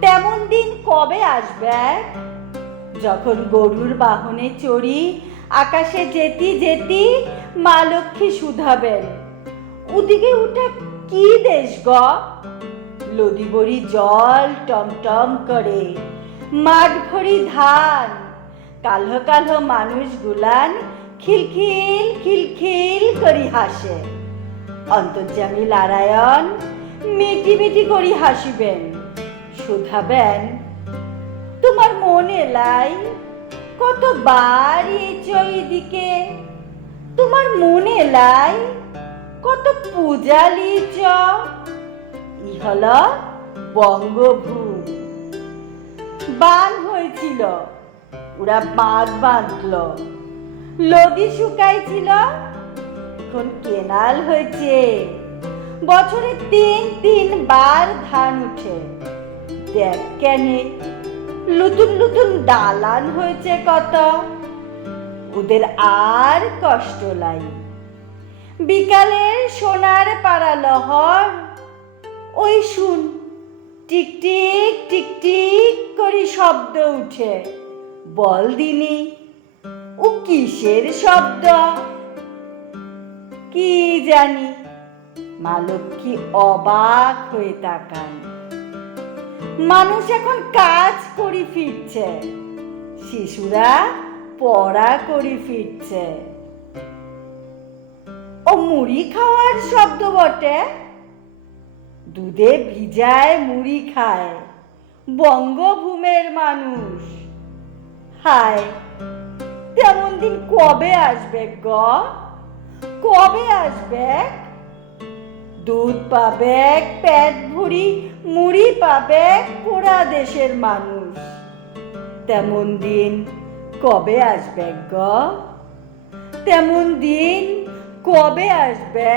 তেমন দিন কবে আসবে? যখন গরুর বাহনে চড়ি, আকাশে যেতি যেতি মা লক্ষ্মী শুধাবেন। ওদিকে উঠে কি দেশ গ? লদি বড়ি জল টমটম করে মাঠ ভরি ধান। কালো কালো মানুষ গুলান খিলখিল খিলখিল করি হাসে। অন্তর্যামী নারায়ণ, মিটি মিটি করি হাসিবেন। শুধাবেন তোমার মনে লাই কতবার দিকে তোমার মনে লাই কত পূজা লিচ ই হল বান হয়েছিল, ওরা বাঁধ বাঁধল। লদি শুকাইছিল এখন কেনাল হয়েছে। বছরে তিন, তিনবার ধান উঠে। দেখ কেনে? নতুন নতুন দালান হয়েছে কত। ওদের আর কষ্ট লাই বিকালের সোনার পাড়া লহর। ওই শুন টিকটিক টিকটিক করে শব্দ উঠে। বল দিনি, ও কিসের শব্দ? কি জানি? মা লক্ষ্মী অবাক হয়ে তাকান। মানুষ এখন কাজ করি ফিরছে। শিশুরা পড়া করি ফিরছে। ও মুড়ি খাওয়ার শব্দ বটে। দুধে ভিজায় মুড়ি খায়। বঙ্গভূমের মানুষ। হায়, তেমন দিন কবে আসবে গ? কবে আসবে? দুধ পাবে পেট ভুড়ি, মুড়ি পাবে পোড়া দেশের মানুষ। তেমন দিন কবে আসবে গ? তেমন দিন কবে আসবে?